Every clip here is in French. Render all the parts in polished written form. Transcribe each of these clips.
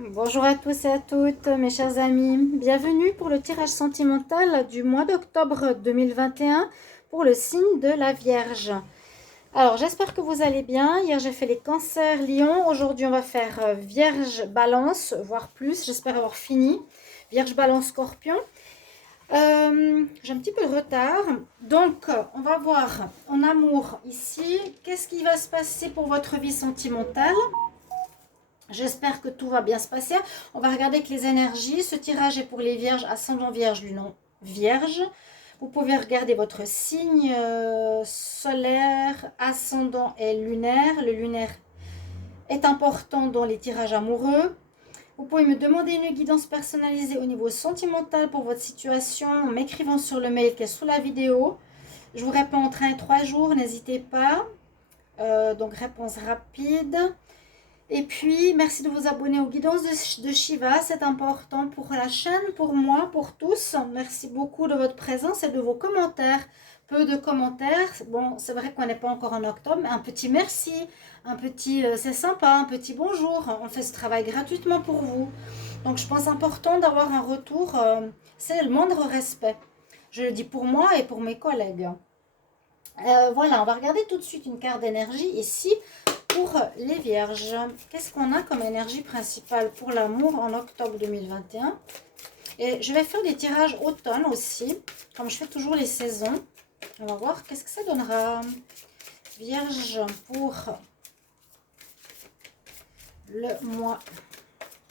Bonjour à tous et à toutes, mes chers amis. Bienvenue pour le tirage sentimental du mois d'octobre 2021 pour le signe de la Vierge. Alors, j'espère que vous allez bien. Hier, j'ai fait les cancers lion. Aujourd'hui, on va faire Vierge balance, voire plus. J'espère avoir fini. Vierge balance scorpion. J'ai un petit peu de retard. Donc, on va voir en amour ici. Qu'est-ce qui va se passer pour votre vie sentimentale? J'espère que tout va bien se passer. On va regarder avec les énergies. Ce tirage est pour les vierges, ascendant vierge, lunon vierge. Vous pouvez regarder votre signe solaire, ascendant et lunaire. Le lunaire est important dans les tirages amoureux. Vous pouvez me demander une guidance personnalisée au niveau sentimental pour votre situation en m'écrivant sur le mail qui est sous la vidéo. Je vous réponds en 1 et 3 jours, n'hésitez pas. Donc réponse rapide. Et puis, merci de vous abonner aux guidances de Shiva. C'est important pour la chaîne, pour moi, pour tous. Merci beaucoup de votre présence et de vos commentaires. Peu de commentaires. Bon, c'est vrai qu'on n'est pas encore en octobre, mais un petit merci, un petit c'est sympa, un petit bonjour. On fait ce travail gratuitement pour vous. Donc, je pense important d'avoir un retour. C'est le moindre respect. Je le dis pour moi et pour mes collègues. Voilà, on va regarder tout de suite une carte d'énergie ici pour les vierges. Qu'est-ce qu'on a comme énergie principale pour l'amour en octobre 2021? Et je vais faire des tirages automne aussi, comme je fais toujours les saisons. On va voir qu'est-ce que ça donnera. Vierge pour le mois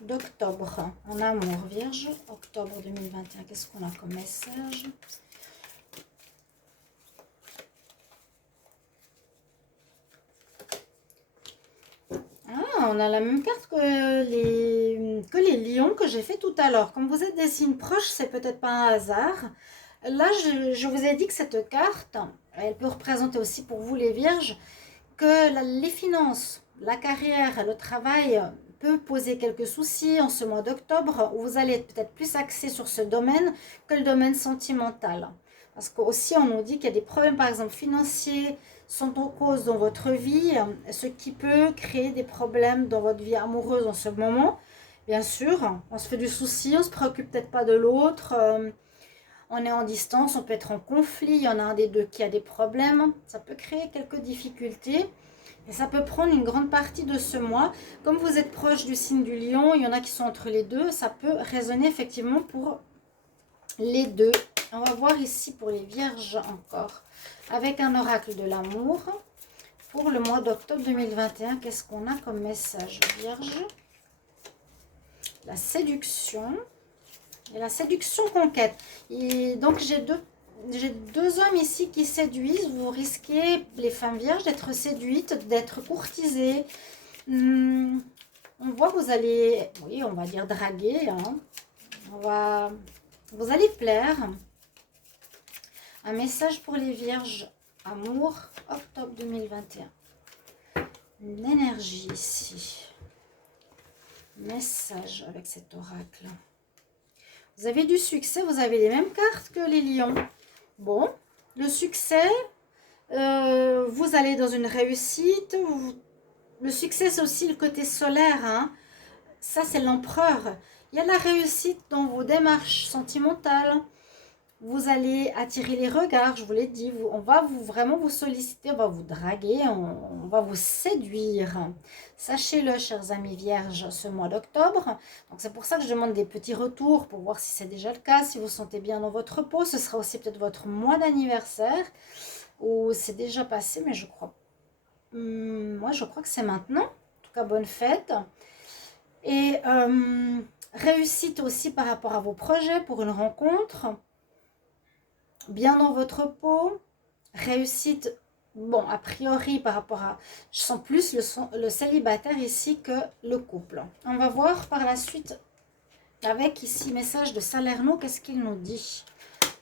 d'octobre en amour. Vierge, octobre 2021. Qu'est-ce qu'on a comme message? On a la même carte que les lions que j'ai fait tout à l'heure. Comme vous êtes des signes proches, c'est peut-être pas un hasard. Là, je vous ai dit que cette carte, elle peut représenter aussi pour vous les vierges, que les finances, la carrière, le travail peut poser quelques soucis en ce mois d'octobre où vous allez être peut-être plus axé sur ce domaine que le domaine sentimental. Parce qu'aussi, on nous dit qu'il y a des problèmes, par exemple, financiers, sont en cause dans votre vie, ce qui peut créer des problèmes dans votre vie amoureuse en ce moment. Bien sûr, on se fait du souci, on se préoccupe peut-être pas de l'autre, on est en distance, on peut être en conflit, il y en a un des deux qui a des problèmes, ça peut créer quelques difficultés. Et ça peut prendre une grande partie de ce mois. Comme vous êtes proche du signe du lion, il y en a qui sont entre les deux, ça peut résonner effectivement pour les deux. On va voir ici pour les vierges encore, avec un oracle de l'amour. Pour le mois d'octobre 2021, qu'est-ce qu'on a comme message vierge? La séduction et la séduction conquête. Et donc j'ai deux hommes ici qui séduisent. Vous risquez, les femmes vierges, d'être séduites, d'être courtisées. On voit que vous allez, oui, on va dire draguer. Vous allez plaire. Un message pour les vierges. Amour, octobre 2021. Une énergie ici. Message avec cet oracle. Vous avez du succès, vous avez les mêmes cartes que les lions. Bon, le succès, vous allez dans une réussite. Le succès, c'est aussi le côté solaire. Hein. Ça, c'est l'empereur. Il y a la réussite dans vos démarches sentimentales. Vous allez attirer les regards, je vous l'ai dit. On va vraiment vous solliciter, on va vous draguer, on va vous séduire. Sachez-le, chers amis vierges, ce mois d'octobre. Donc c'est pour ça que je demande des petits retours pour voir si c'est déjà le cas, si vous sentez bien dans votre peau. Ce sera aussi peut-être votre mois d'anniversaire ou c'est déjà passé, mais je crois. Moi, je crois que c'est maintenant. En tout cas, bonne fête. Et réussite aussi par rapport à vos projets pour une rencontre. Bien dans votre peau, réussite, bon, a priori par rapport à, je sens plus le célibataire ici que le couple. On va voir par la suite avec ici message de Salerno, qu'est-ce qu'il nous dit.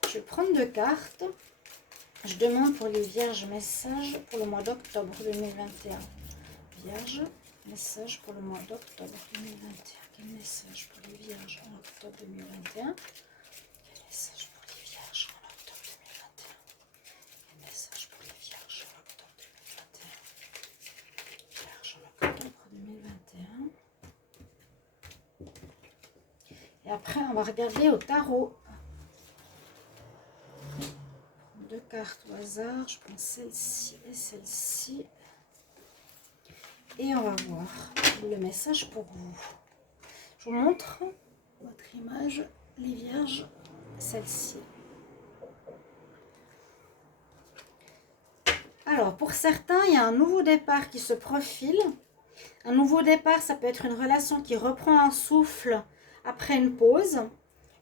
Je vais prendre deux cartes. Je demande pour les vierges message pour le mois d'octobre 2021. Vierge, message pour le mois d'octobre 2021. Quel message pour les vierges en octobre 2021? Quel message pour les vierges en octobre 2021? Quel message pour les vierges en octobre 2021? Vierge en octobre 2021. Et après, on va regarder au tarot. Deux cartes au hasard. Je prends celle-ci et celle-ci. Et on va voir le message pour vous. Je vous montre votre image, les vierges, celle-ci. Alors, pour certains, il y a un nouveau départ qui se profile. Un nouveau départ, ça peut être une relation qui reprend un souffle après une pause.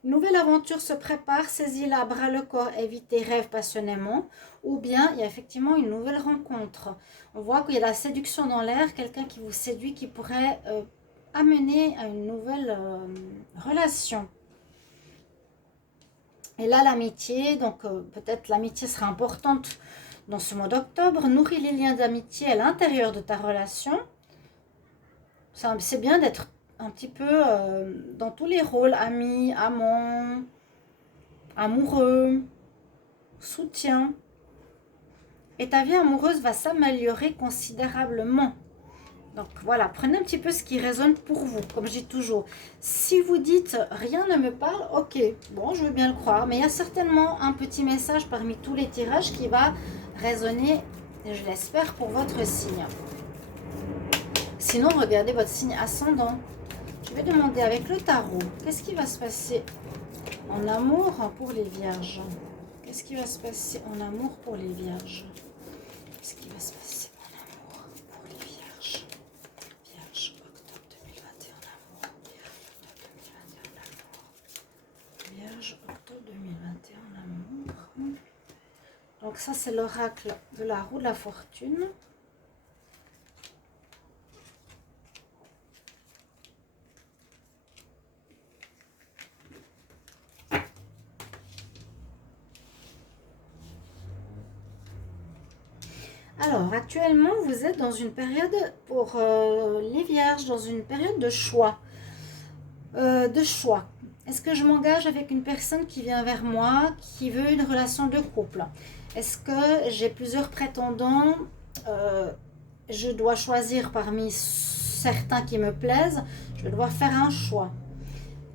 Une nouvelle aventure se prépare, saisis-la à bras le corps, évitez, rêve passionnément. Ou bien, il y a effectivement une nouvelle rencontre. On voit qu'il y a la séduction dans l'air, quelqu'un qui vous séduit, qui pourrait amener à une nouvelle relation. Et là, l'amitié, donc peut-être l'amitié sera importante dans ce mois d'octobre. Nourris les liens d'amitié à l'intérieur de ta relation. C'est bien d'être un petit peu dans tous les rôles, ami, amant, amoureux, soutien. Et ta vie amoureuse va s'améliorer considérablement. Donc voilà, prenez un petit peu ce qui résonne pour vous, comme je dis toujours. Si vous dites rien ne me parle, ok, bon, je veux bien le croire, mais il y a certainement un petit message parmi tous les tirages qui va résonner, je l'espère, pour votre signe. Sinon, regardez votre signe ascendant. Je vais demander avec le tarot, qu'est-ce qui va se passer en amour pour les vierges? Qu'est-ce qui va se passer en amour pour les vierges? Qu'est-ce qui va se passer en amour pour les vierges? Vierge, octobre 2021 amour. Vierge, octobre 2021 amour. Donc ça, c'est l'oracle de la roue de la fortune. Alors, actuellement, vous êtes dans une période, pour les vierges, dans une période de choix. Est-ce que je m'engage avec une personne qui vient vers moi, qui veut une relation de couple? Est-ce que j'ai plusieurs prétendants? Je dois choisir parmi certains qui me plaisent. Je dois faire un choix.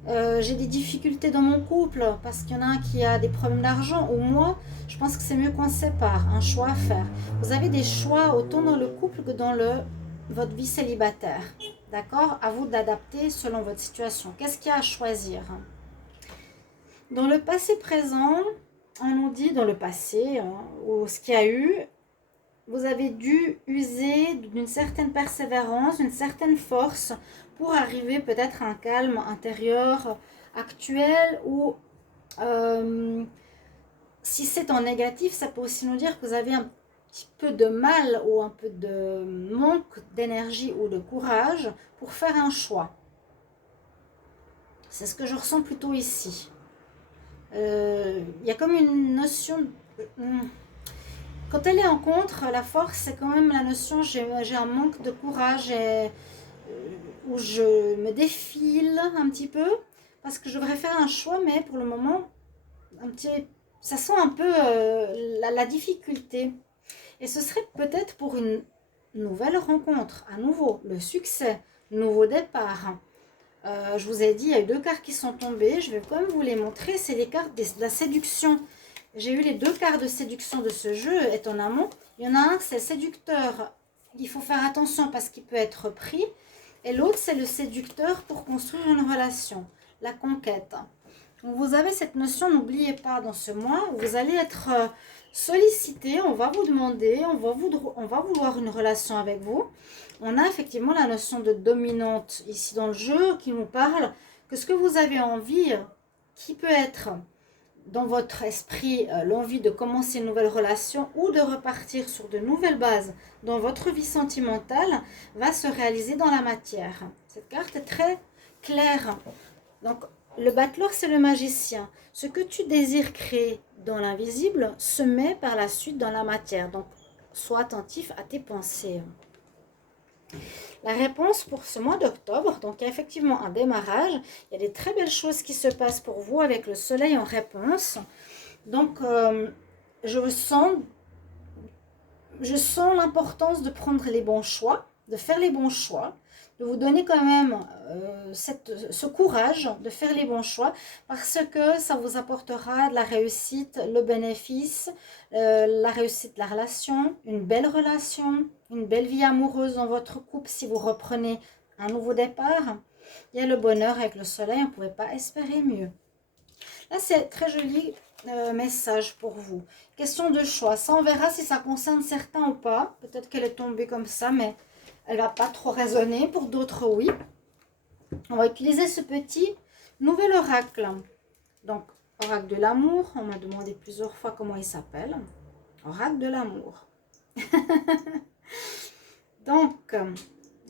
J'ai des difficultés dans mon couple parce qu'il y en a un qui a des problèmes d'argent, ou moi, je pense que c'est mieux qu'on se sépare, un choix à faire. Vous avez des choix autant dans le couple que dans votre vie célibataire. D'accord? À vous d'adapter selon votre situation. Qu'est-ce qu'il y a à choisir? Dans le passé présent, on nous dit dans le passé, ou ce qu'il y a eu, vous avez dû user d'une certaine persévérance, d'une certaine force pour arriver peut-être à un calme intérieur actuel, ou si c'est en négatif, ça peut aussi nous dire que vous avez un petit peu de mal ou un peu de manque d'énergie ou de courage pour faire un choix. C'est ce que je ressens plutôt ici. Il y a comme une notion... Quand elle est en contre, la force, c'est quand même la notion, j'ai un manque de courage où je me défile un petit peu parce que je devrais faire un choix, mais pour le moment, ça sent un peu la difficulté. Et ce serait peut-être pour une nouvelle rencontre, à nouveau, le succès, nouveau départ. Je vous ai dit, il y a eu deux cartes qui sont tombées, je vais quand même vous les montrer, c'est les cartes de la séduction. J'ai eu les deux cartes de séduction de ce jeu, étonnamment. Il y en a un, c'est le séducteur, il faut faire attention parce qu'il peut être pris. Et l'autre, c'est le séducteur pour construire une relation, la conquête. Donc vous avez cette notion, n'oubliez pas, dans ce mois, où vous allez être sollicité, on va vous demander, on va vouloir une relation avec vous. On a effectivement la notion de dominante ici dans le jeu qui nous parle que ce que vous avez envie, qui peut être dans votre esprit l'envie de commencer une nouvelle relation ou de repartir sur de nouvelles bases dans votre vie sentimentale, va se réaliser dans la matière. Cette carte est très claire. Donc, le battleur, c'est le magicien. Ce que tu désires créer dans l'invisible se met par la suite dans la matière. Donc, sois attentif à tes pensées. La réponse pour ce mois d'octobre, donc il y a effectivement un démarrage. Il y a des très belles choses qui se passent pour vous avec le soleil en réponse. Donc, je sens l'importance de prendre les bons choix, de faire les bons choix, de vous donner quand même ce courage de faire les bons choix parce que ça vous apportera de la réussite, le bénéfice, la réussite de la relation, une belle vie amoureuse dans votre couple si vous reprenez un nouveau départ. Il y a le bonheur avec le soleil, on ne pouvait pas espérer mieux. Là, c'est très joli message pour vous. Question de choix. Ça, on verra si ça concerne certains ou pas. Peut-être qu'elle est tombée comme ça, mais elle ne va pas trop résonner. Pour d'autres, oui. On va utiliser ce petit nouvel oracle. Donc, oracle de l'amour. On m'a demandé plusieurs fois comment il s'appelle. Oracle de l'amour. Donc,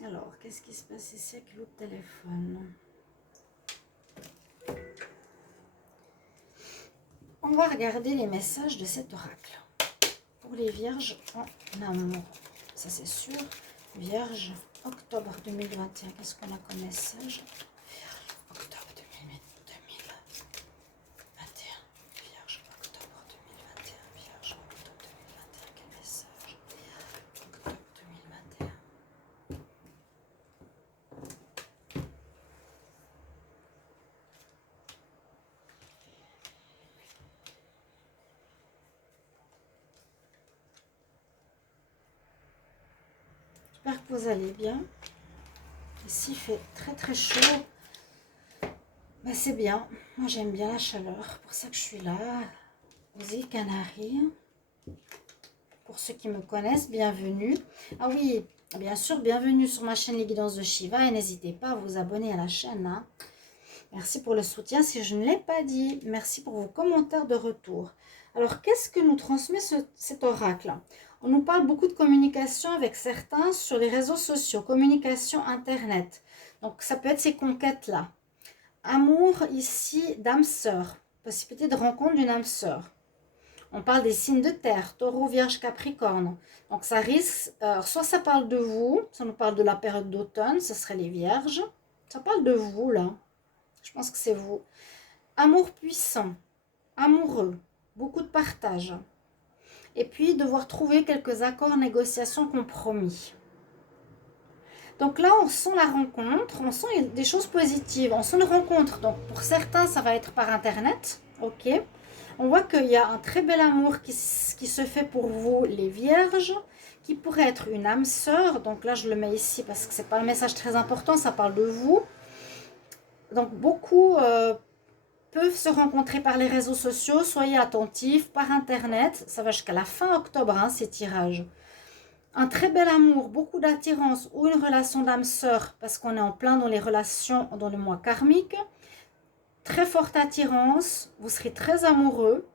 alors, qu'est-ce qui se passe ici avec l'autre téléphone? On va regarder les messages de cet oracle. Pour les vierges en amour. Ça, c'est sûr. Vierge, octobre 2021. Qu'est-ce qu'on a comme message? Octobre 2021. Vierge, octobre 2021. Vierge, octobre 2021. Quel message? Octobre 2021. J'espère que vous allez bien. Ici, il fait très très chaud. Ben, c'est bien. Moi, j'aime bien la chaleur. Pour ça que je suis là, aux îles Canaries. Pour ceux qui me connaissent, bienvenue. Ah oui, bien sûr, bienvenue sur ma chaîne Les Guidances de Shiva. Et n'hésitez pas à vous abonner à la chaîne. Hein. Merci pour le soutien si je ne l'ai pas dit. Merci pour vos commentaires de retour. Alors, qu'est-ce que nous transmet cet oracle? On nous parle beaucoup de communication avec certains sur les réseaux sociaux, communication internet. Donc, ça peut être ces conquêtes-là. Amour ici d'âme sœur, possibilité de rencontre d'une âme sœur. On parle des signes de terre, taureau, vierge, capricorne. Donc, ça risque, soit ça parle de vous, ça nous parle de la période d'automne, ce serait les vierges. Ça parle de vous, là. Je pense que c'est vous. Amour puissant, amoureux, beaucoup de partage. Et puis, devoir trouver quelques accords, négociations, compromis. Donc là, on sent la rencontre, on sent des choses positives, on sent une rencontre. Donc, pour certains, ça va être par Internet, ok. On voit qu'il y a un très bel amour qui se fait pour vous, les vierges, qui pourrait être une âme sœur. Donc là, je le mets ici parce que ce n'est pas un message très important, ça parle de vous. Donc, beaucoup peuvent se rencontrer par les réseaux sociaux. Soyez attentifs, par Internet. Ça va jusqu'à la fin octobre, hein, ces tirages. Un très bel amour, beaucoup d'attirance ou une relation d'âme sœur, parce qu'on est en plein dans les relations dans le mois karmique. Très forte attirance, vous serez très amoureux.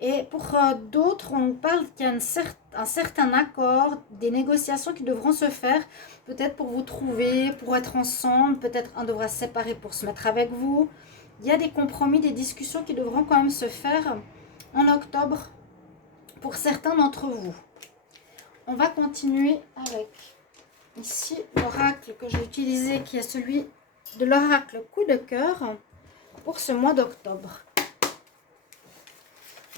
Et pour d'autres, on nous parle qu'il y a un certain accord, des négociations qui devront se faire, peut-être pour vous trouver, pour être ensemble, peut-être un devra se séparer pour se mettre avec vous. Il y a des compromis, des discussions qui devront quand même se faire en octobre pour certains d'entre vous. On va continuer avec ici l'oracle que j'ai utilisé, qui est celui de l'oracle coup de cœur pour ce mois d'octobre.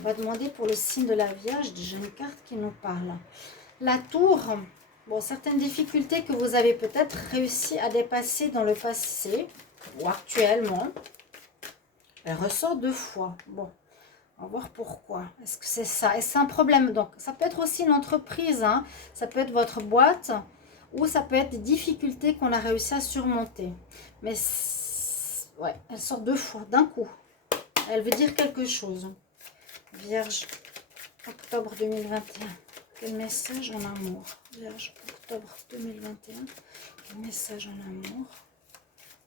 On va demander pour le signe de la Vierge, déjà une carte qui nous parle. La tour, bon, certaines difficultés que vous avez peut-être réussi à dépasser dans le passé ou actuellement, elle ressort 2 fois. Bon, on va voir pourquoi. Est-ce que c'est ça? Est-ce que c'est un problème? Donc, ça peut être aussi une entreprise, hein. Ça peut être votre boîte ou ça peut être des difficultés qu'on a réussi à surmonter. Mais, ouais, elle sort 2 fois, d'un coup. Elle veut dire quelque chose. Vierge, octobre 2021. Quel message en amour? Vierge, octobre 2021. Quel message en amour?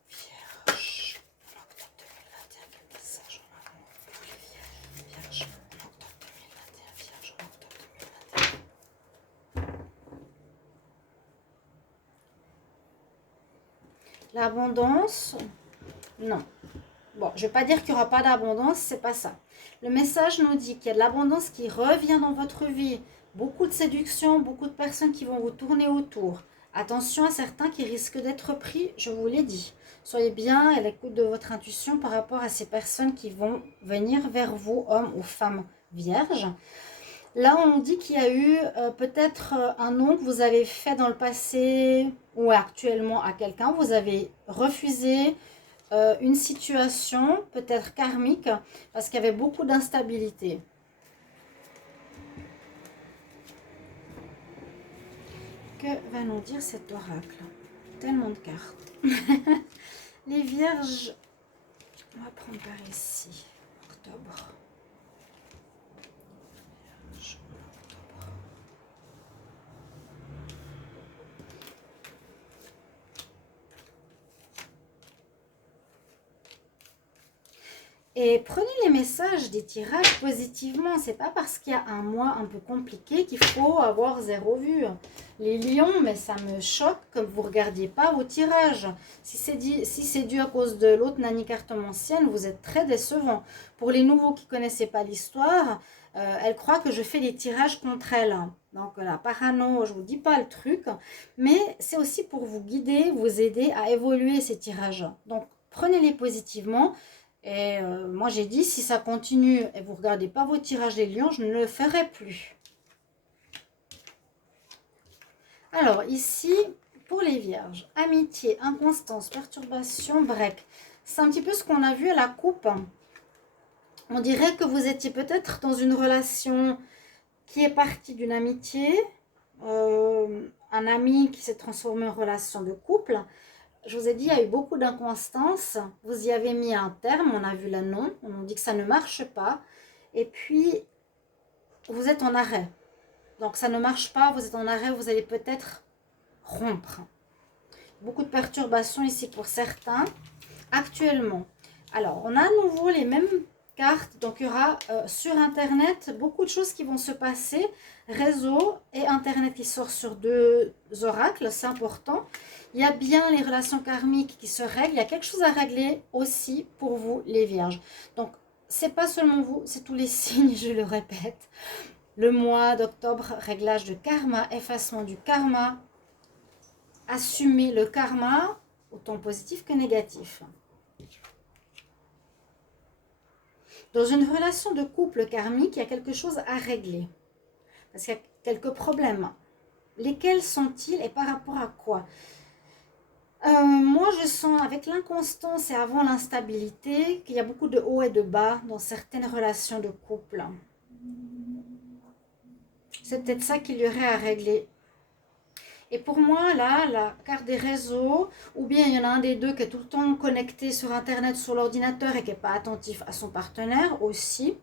Vierge, octobre 2021. Quel message en amour pour les vierges? Vierge, octobre 2021. Vierge, octobre 2021. L'abondance? Non. Bon, je ne vais pas dire qu'il n'y aura pas d'abondance, c'est pas ça. Le message nous dit qu'il y a de l'abondance qui revient dans votre vie. Beaucoup de séduction, beaucoup de personnes qui vont vous tourner autour. Attention à certains qui risquent d'être pris, je vous l'ai dit. Soyez bien à l'écoute de votre intuition par rapport à ces personnes qui vont venir vers vous, hommes ou femmes vierges. Là, on nous dit qu'il y a eu peut-être un nom que vous avez fait dans le passé ou actuellement à quelqu'un. Vous avez refusé une situation peut-être karmique parce qu'il y avait beaucoup d'instabilité. Que va nous dire cet oracle? Tellement de cartes. Les vierges, on va prendre par ici, octobre. Et prenez les messages des tirages positivement. C'est pas parce qu'il y a un mois un peu compliqué qu'il faut avoir zéro vue. Les lions, mais ça me choque que vous ne regardiez pas vos tirages. Si c'est dû à cause de l'autre Nani cartomancienne, vous êtes très décevant. Pour les nouveaux qui ne connaissaient pas l'histoire, elle croit que je fais des tirages contre elle. Donc la parano, je ne vous dis pas le truc. Mais c'est aussi pour vous guider, vous aider à évoluer ces tirages. Donc prenez-les positivement. Et moi j'ai dit, si ça continue et vous ne regardez pas vos tirages des lions, je ne le ferai plus. Alors ici, pour les vierges, amitié, inconstance, perturbation, break. C'est un petit peu ce qu'on a vu à la coupe. On dirait que vous étiez peut-être dans une relation qui est partie d'une amitié, un ami qui s'est transformé en relation de couple. Je vous ai dit, il y a eu beaucoup d'inconstance. Vous y avez mis un terme, on a vu la non. On nous dit que ça ne marche pas. Et puis, vous êtes en arrêt. Donc, ça ne marche pas, vous êtes en arrêt, vous allez peut-être rompre. Beaucoup de perturbations ici pour certains, actuellement. Alors, on a à nouveau les mêmes cartes. Donc, il y aura sur Internet beaucoup de choses qui vont se passer. Réseau et Internet qui sort sur 2 oracles, c'est important. Il y a bien les relations karmiques qui se règlent. Il y a quelque chose à régler aussi pour vous, les vierges. Donc, c'est pas seulement vous, c'est tous les signes, je le répète. Le mois d'octobre, réglage de karma, effacement du karma. Assumer le karma, autant positif que négatif. Dans une relation de couple karmique, il y a quelque chose à régler. Parce qu'il y a quelques problèmes. Lesquels sont-ils et par rapport à quoi? Moi, je sens avec l'inconstance et avant l'instabilité qu'il y a beaucoup de hauts et de bas dans certaines relations de couple. C'est peut-être ça qu'il y aurait à régler. Et pour moi, là, la carte des réseaux, ou bien il y en a un des deux qui est tout le temps connecté sur Internet, sur l'ordinateur et qui n'est pas attentif à son partenaire aussi.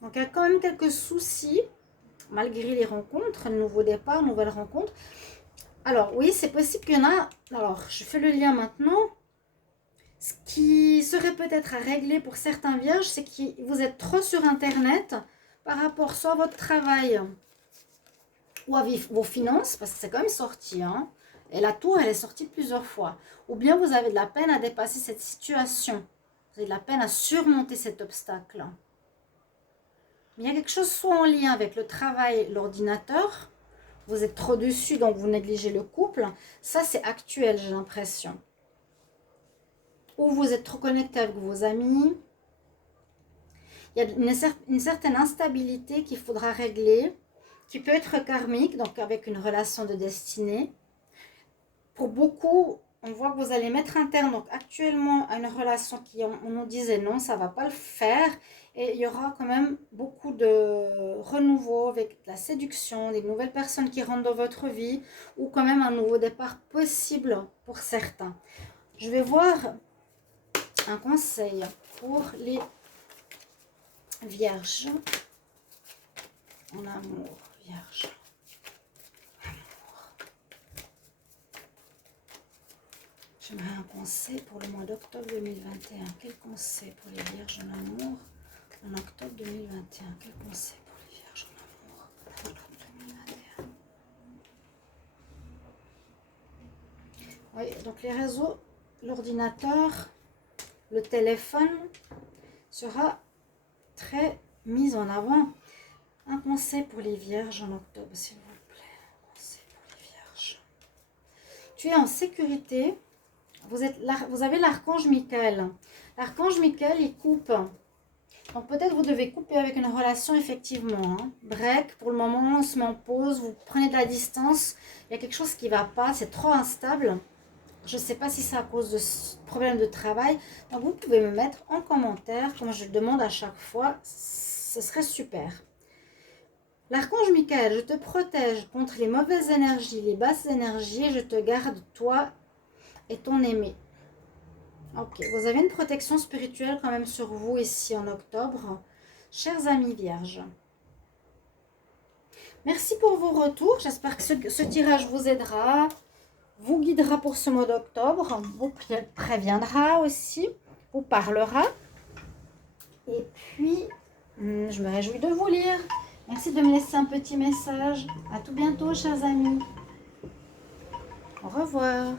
Donc il y a quand même quelques soucis, malgré les rencontres, nouveau départ, nouvelle rencontre. Alors oui, c'est possible qu'il y en a. Alors, je fais le lien maintenant. Ce qui serait peut-être à régler pour certains vierges, c'est que vous êtes trop sur Internet par rapport soit à votre travail ou à vos finances, parce que c'est quand même sorti, hein. Et la tour, elle est sortie plusieurs fois. Ou bien vous avez de la peine à dépasser cette situation. Vous avez de la peine à surmonter cet obstacle. Mais il y a quelque chose soit en lien avec le travail, l'ordinateur. Vous êtes trop dessus, donc vous négligez le couple. Ça, c'est actuel, j'ai l'impression. Ou vous êtes trop connecté avec vos amis. Il y a une certaine instabilité qu'il faudra régler, qui peut être karmique, donc avec une relation de destinée. Pour beaucoup, on voit que vous allez mettre un terme donc actuellement à une relation qui, on nous disait non, ça ne va pas le faire. Et il y aura quand même beaucoup de renouveau avec la séduction, des nouvelles personnes qui rentrent dans votre vie, ou quand même un nouveau départ possible pour certains. Je vais voir un conseil pour les vierges en amour, vierge. J'aimerais un conseil pour le mois d'octobre 2021. Quel conseil pour les vierges en amour en octobre 2021? Quel conseil pour les vierges en amour en octobre 2021? Oui, donc les réseaux, l'ordinateur, le téléphone sera très mis en avant. Un conseil pour les vierges en octobre, s'il vous plaît. Un conseil pour les vierges. Tu es en sécurité. Vous avez l'archange Michael. L'archange Michael, il coupe. Donc peut-être vous devez couper avec une relation effectivement. Hein. Break, pour le moment, on se met en pause, vous prenez de la distance. Il y a quelque chose qui ne va pas, c'est trop instable. Je ne sais pas si c'est à cause de ce problème de travail. Donc vous pouvez me mettre en commentaire, comme je le demande à chaque fois. Ce serait super. L'archange Michael, je te protège contre les mauvaises énergies, les basses énergies. Je te garde toi et ton aimé. Ok, vous avez une protection spirituelle quand même sur vous ici en octobre. Chers amis vierges, merci pour vos retours. J'espère que ce tirage vous aidera, vous guidera pour ce mois d'octobre, vous préviendra aussi, vous parlera. Et puis, je me réjouis de vous lire. Merci de me laisser un petit message. À tout bientôt, chers amis. Au revoir.